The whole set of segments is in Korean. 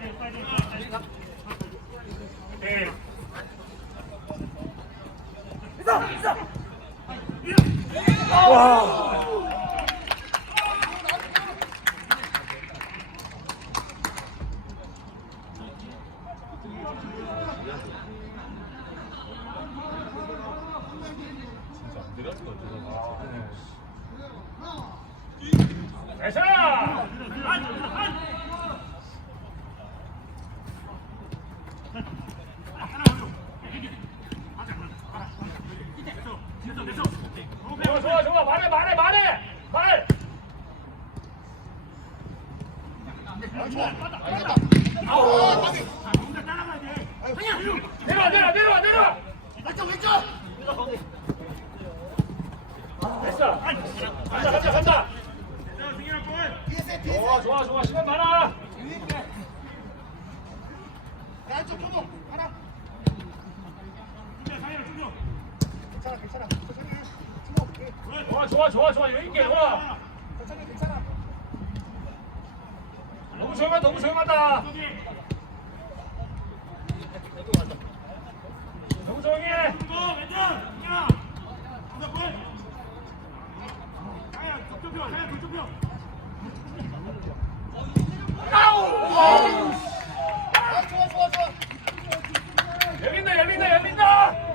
네. 나이스! 좋아, 좋아, 좋아. 말해, 말해, 말해! 말! 내려와, 내려와, 내려와, 내려와! 됐어. 간다, 간다, 간다. 좋아, 좋아, 좋아. 시간 많아. 좋아, 좋아, 좋아, 좋아. 여기 있게, 좋아. 너무 조용하다, 너무 조용하다. 너무 조용해. 아우! 열린다, 열린다, 열린다.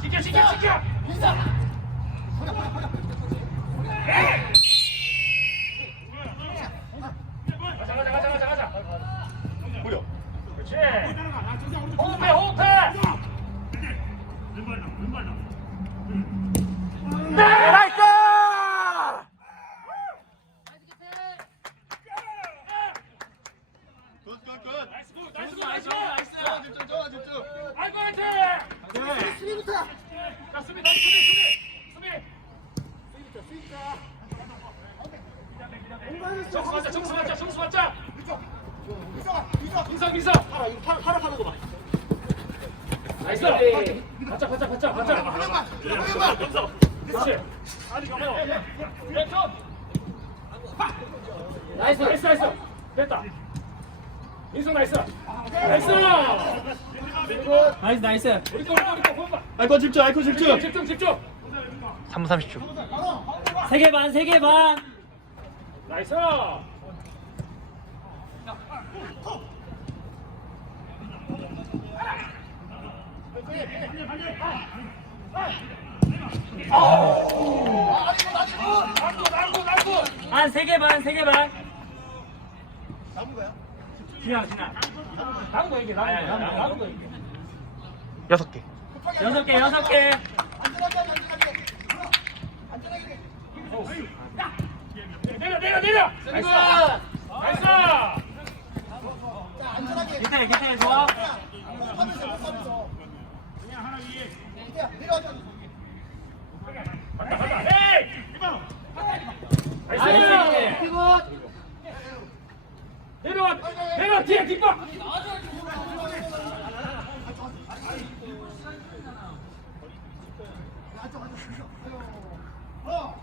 지켜, 지켜, 지켜. 가자, 가자, 가자, 가자, 가자. 그렇지. 호흡해, 호흡해. 나이스! 나이스 굿, 나이스 굿, 나이스 굿. 집중 좋아 집중 아이고, 화이팅! 자, 수비, 나이스 수비, 수비, 수비. 정수 맞자, 정수 맞자, 정수 맞자. 민서, 민서. 나이스. 받자, 받자, 받자, 받자. 그렇지. 나이스, 나이스, 나이스. 됐다. 민서 나이스. 나이스. 나이스 나이스 우리 거, 우리 거, 우리 거, 본다. 아이고 집중 아이고 집중 집중, 집중. 3분 30초 3개 반 3개 반 나이스. 남구, 남구, 남구. 한 3개 반 3개 반 지나 지나 남구 얘기, 남구, 남구, 남구 얘기. 여섯 개 여섯 개 여섯 개 내려, 내려, 내려. 나이스. 나이스. 기타에 기타에 좋아. 나이스. 나이스 내려와, 내려와, 뒤에 뒷바.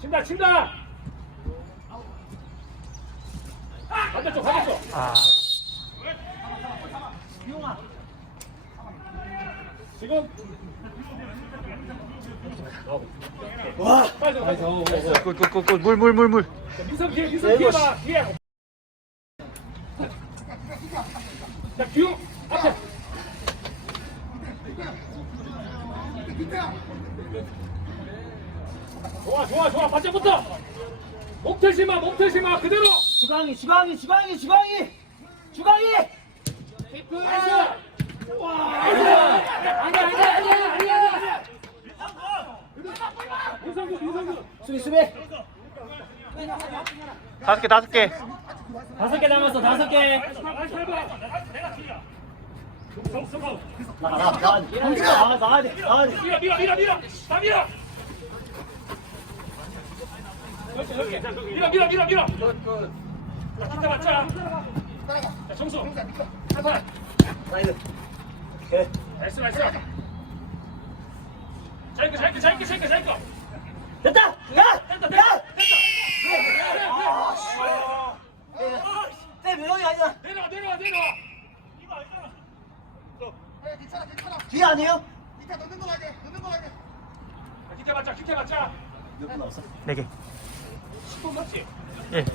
친다, 친다. 반대쪽, 반대쪽. 아 지금. 와. 빨리 가, 빨리 가. 굿굿굿굿 물물 물물 민석 뒤에, 민석 뒤에 봐, 뒤에. 자, 규 앞에. 좋아, 좋아, 좋아. 반짝부터. 몸틀지 마. 그대로. 주광이 주광이 주광이 주광이 주광이 나이스. 아니야 아니야 아니야 아니야 민성규, 민성규. 수비 수비 다섯 개 다섯 개 다섯 개 남았어 다섯 개. 나가 나가 나가 나가야 돼 밀어, 밀어, 밀어, 밀어. 다 밀어. 밀어 밀어 밀어 밀어 맞자 자 정수 하산 나이스. 나이스 나이스 잘게 잘게 잘게 잘게 됐다. 야! 됐다 됐다 네, 아니야. 내려와 내려와 내려와 뒤에 아니에요? 자, 기타 맞자 기타 맞자 몇분 남았어? 네 개. 10분 맞지 예. 자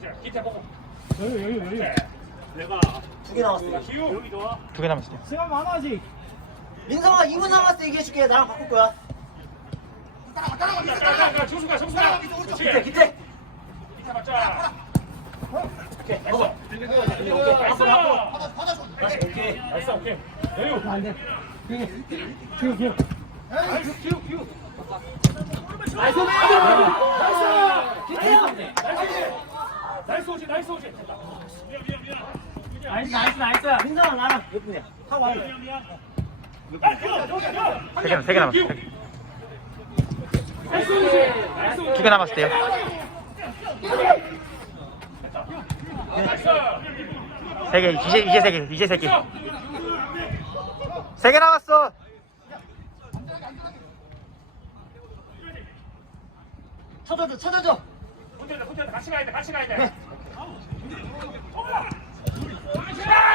자, 기타 보고 여유 여유 여유. 내가 두 개 남았어. 기우 여기 좋아 두 개 남았어요. 시간 많아 아직. 민성아 2분 남았을 때 얘기해줄게. 나랑 바꿀 거야. 자자자 정수가 정수가 그렇지 기태, 기태. 기타 맞자 오케이. 먹어 오케이. 나이스 다시 오케이. 나이스 오케이 여유 안돼. 기우 기우. 나이스 기우 기우 나이스. 나이스 기태야. 나이스 오지 나이스 오지 나이스, 나이스, 나이스. 민성아 나랑 몇 분이야? 하고 와야 돼. 세 개, 세개 남았어요. 세 개. 나이스 오지 나이스 오지 두개 남았어요. 나이스 세 개, 이제 이제 세 개, 이제 세 개. 세 개 남았어. 쳐줘줘, 쳐줘줘. 혼자 혼자 같이 가야 돼 같이 가야 돼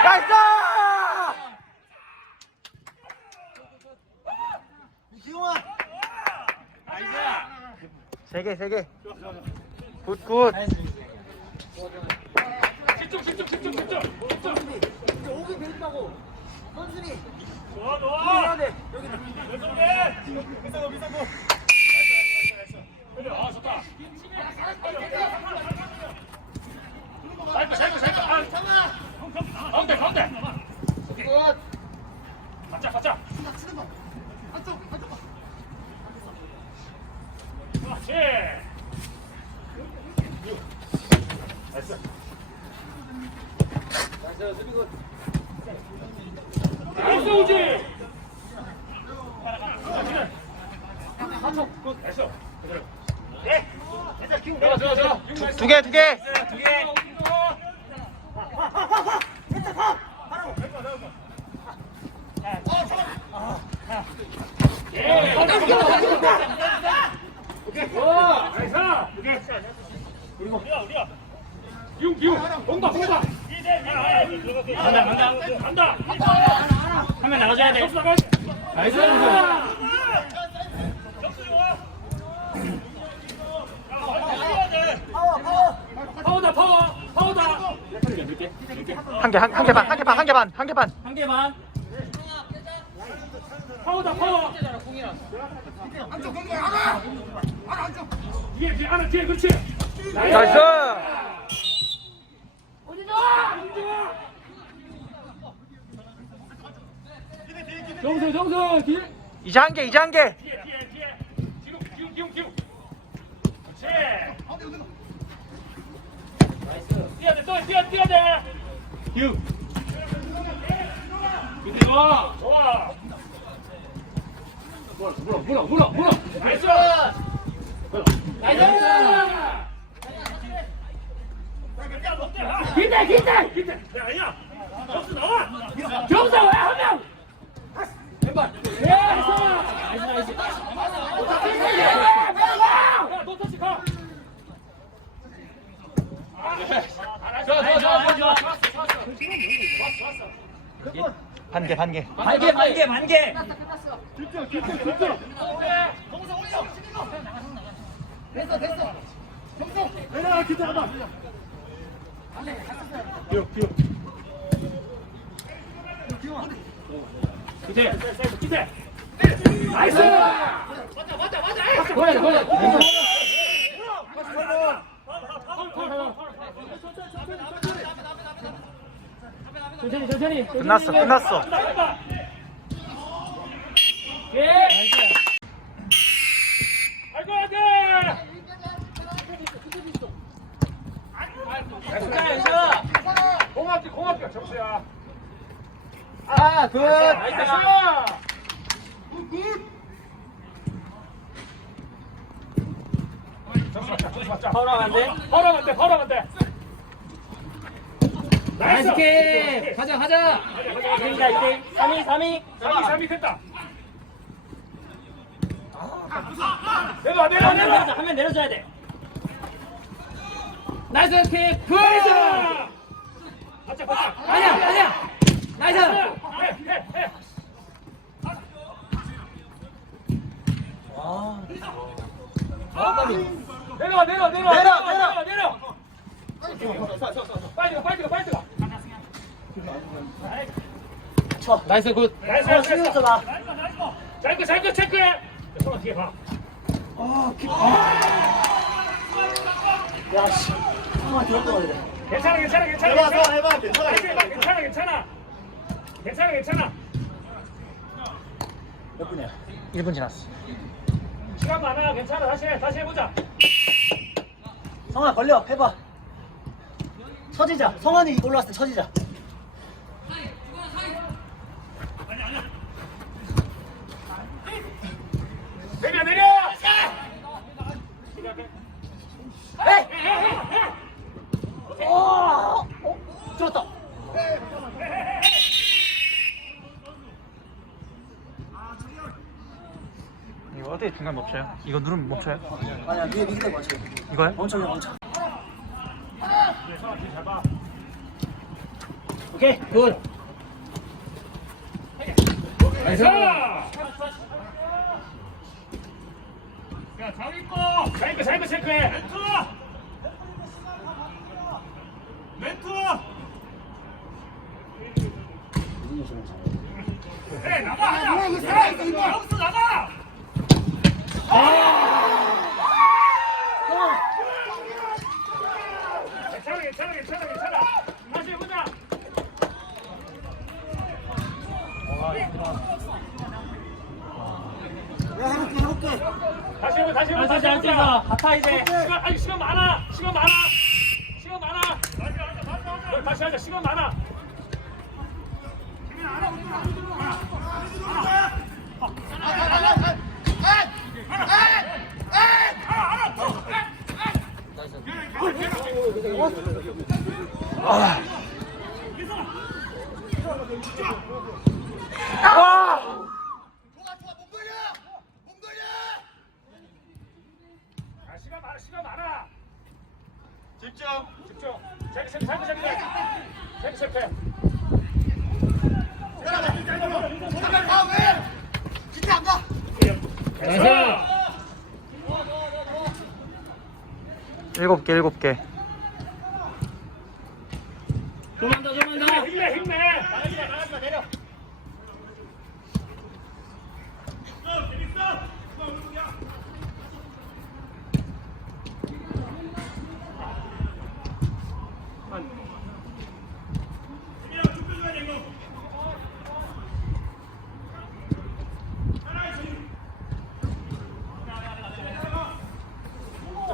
나이스! 기웅아. 세 개, 세 개. 굿, 굿. 집중 집중 집중 집중 오기 배운다고. 선순이. 좋아 좋아 돼. 미사고 미사고 아 좋다 잘거 잘거 잘거 아 가운데 가운데 굿. 가자 가자 그렇지 나이스 오지 나이스 네 좋아 좋아 좋아 두 개, 두 개. 두 개 예. 와, 나이스. 그리고 기웅 기웅 온다 온다. 간다 간다 간다. 한명 나가줘야 돼. 나이스. 파워, 파워. 파워다 파워 파워다. 한 개, 한, 한개 반, 한 개 반, 한 개 반, 한 개 반. 파워다 파워. 뒤에 뒤에 하나 뒤에 그렇지. 나이스! 정수 정수 이제 한 개, 이제 한 개. 뒤에 뒤에 뒤에 뒤로 뒤로 뒤로 뒤로. 그렇지. 뛰어야 돼, 또 뛰어 뛰어야 돼. 유. 좋아, 좋아. 몰라, 몰라, 몰라, 몰라. 나이스. 나이스. 기대, 기대, 기대. 야, 아니야. 정수 나와. 정수 왜한 명? 왼발. 예, 나이스. 나이스. 야, 너 터치 가. 좋아, 좋아, 좋아, 좋아. 좋았어, 좋았어. 좋았어, 좋았어. 반 개, 반 개. 만개, 만개, 만개. 내려가 기타 하다. 기억, 기억. 기대, 기대. 나이스. 맞아, 맞아, 맞아. 맞아, 맞아. 천천히, 천천히. 끝났어, 끝났어. 예. 아이고, 아이고. 공학교, 공학교, 정수야. 아, 굿. 나이스. 맞자. 파울하면 안 돼? 파울하면 안 돼. 파울하면 안 돼. 나이스. 나이스 킥! 가자, 가자! 1등이다, 1등. 3위, 3위. 3위 3위 됐다. 내려 내려 한명 내려줘, 내려. 한명 내려줘야 돼. 나이스 킥! 굿! 나이스. 맞자 맞자. 아니야, 아니야! 나이스! 해, 해, 해. 내려 내려 내려 내려 내려 내려. 빨리 가 빨리 가 빨리 가. 나이스 굿! 나이스 어, 나이스. 신경 써봐. 잘거 잘거 체크해. 손 뒤에 봐. 야, 씨. 한번 들었던 거 같아. 괜찮아 괜찮아 괜찮아 해봐, 괜찮아 해봐, 괜찮아, 해봐 괜찮아 괜찮아 괜찮아 괜찮아 몇 분이야? 1분 지났어 시간 많아 괜찮아 다시 해 다시 해보자 성아 걸려, 해봐. 처지자. 성환이 올라왔을 때 처지자. 내려 내려 에이! 어, 어, 좋았다. 어떻게 중간 멈춰요? 이거 누르면 멈춰요? 아니야, 위에 밑에 맞춰. 이거요? 멈춰, 멈춰. 오케이, 굿. 나이스 야 장입고 장입고 장입고 체크해 멘트 멘트 에 나가 여기서 나가 괜찮아 괜찮아 괜찮아 괜찮아 다시 해보자 다시 해보 다시 해보 다시 해보자 아파 이제. 시간 아니 시간 많아 시간 많아 시간 많아 다시 하자 시간 많아 아, 시간 많아 시간 많아 집중 집중 자기 체 자기 체크해 자기 체크해 나이스 일곱 개 일곱 개 조만 더, 조만 더. 힘내 힘내 나가지마 나가지마 내려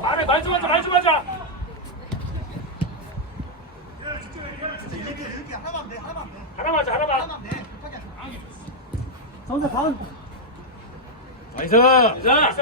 말해 말좀 하자 말 좀 하자 하나만 하자 하나만 성사 다운. 나이스 나이스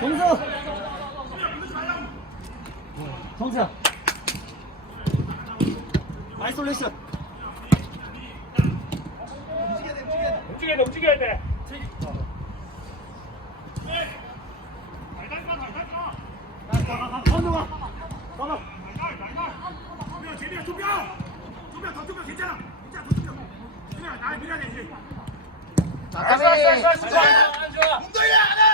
정수. 정수야. 아이솔레이션. 움직여야 돼, 움직여야 돼. 나이스, 나이스, 나이스, 나이스. 자, 뒤에 내려와, 내려와. 하트 나이스.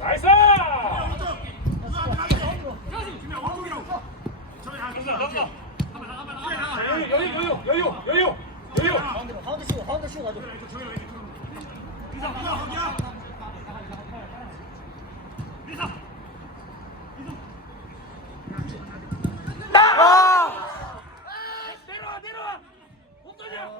나이스. 내려와 내려와 못 돌려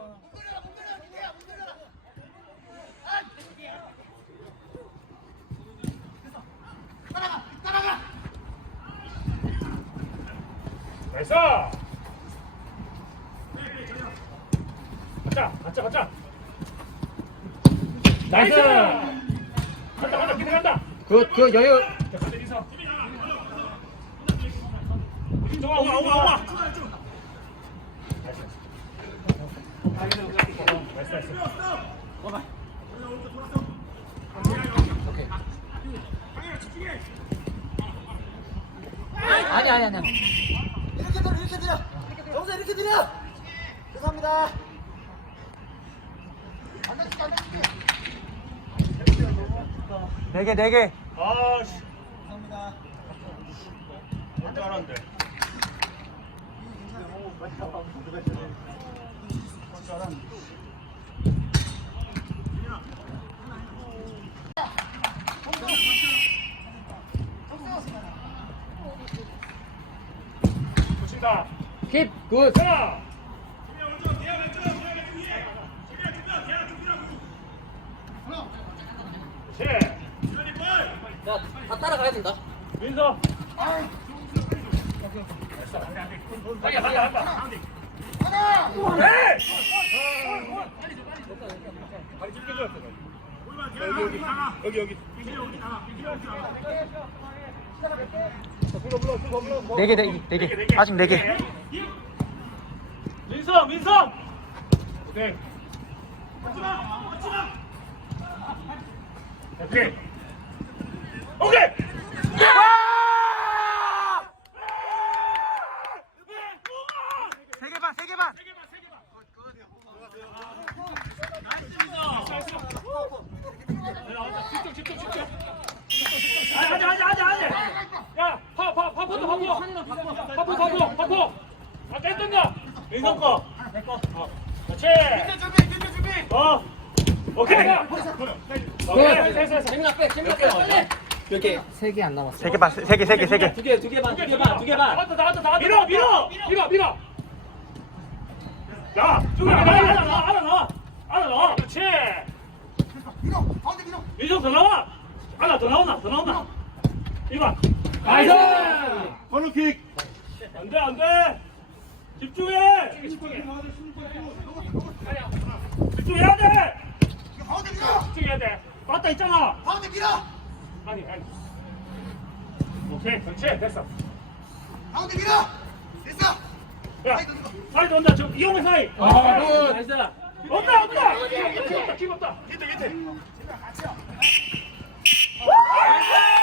나이스! 가자 가자 가자. 나이스! 간다 간다 기대 간다. 그, 그 여유. 자 가자 인사. 좋아 오마 오마 오마. 나이스 나이스. 나이스 아니, 아니, 아니. 이렇게 들어 이렇게 들어 정세 이렇게 들어 죄송합니다 네 개, 네 개. 아씨 감사합니다 뭔줄 알았는데 붙인다 킵, 굿. 야, 다 따라가야 된다. 민서 빨리 빨리 빨리 네! 여기 여기 네 개, 네 개, 네 개. 아직 네 개. 민서 네. 오케이. 오케이. 세개 반, 세개 반. 집중 집중 집중 아니 아니 아니 아니 야 파파 파포도 파포 파포 파포 파포 아 깼던가. 민성 거. 내거 어. 그렇지. 민서 준비 민서 준비. 어. 오케이. 오케이. 됐어 됐어 재민아 빼, 재민아 빼, 빨리. 몇 개? 세 개 안 남았어. 세개 반, 세 개, 세 개, 세 개. 두 개, 두 개 반, 두 개 반, 두 개 반. 나왔다 나왔다 나왔다. 밀어 밀어. 밀어 밀어 야 나와 하나 나와 하나 나와 하나 나와 그렇지. 밀어 가운데 밀어. 민성 더 나와 하나 더 나오나? 더 나오나? 이봐. 나이스! 번호킥. 안돼 안돼. 집중해. 집중해야 돼. 가운데 밀어 집중해야 돼. 맞다 있잖아. 가운데 밀어 아니 아니. 오케이. 그렇지. 됐어. 가운데 밀어 됐어 야 사이 온다. 저 이용의 사이. 아, 나이스. 온다 온다. 킥 없다. 기대 기대 Woo!